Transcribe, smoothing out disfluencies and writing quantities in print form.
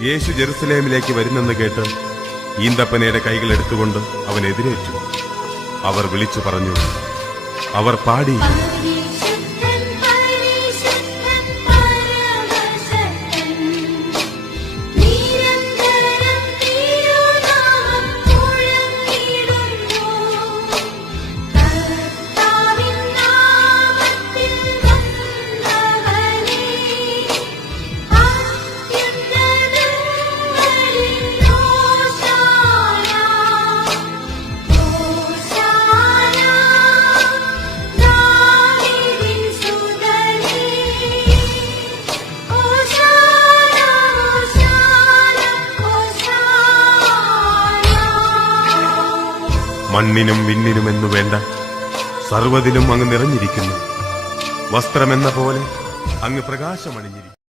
യേശു ജെറുസലേമിലേക്ക് വരുന്നെന്ന് കേട്ട് ഈന്തപ്പനയുടെ കൈകൾ എടുത്തുകൊണ്ട് അവൻ എതിരേറ്റു. അവർ വിളിച്ചു പറഞ്ഞു, അവർ പാടി, മണ്ണിനും വിണ്ണിനുമെന്നു വേണ്ട സർവ്വതിലും അങ്ങ് നിറഞ്ഞിരിക്കുന്നു. വസ്ത്രമെന്ന പോലെ അങ്ങ് പ്രകാശമണിഞ്ഞിരിക്കുന്നു.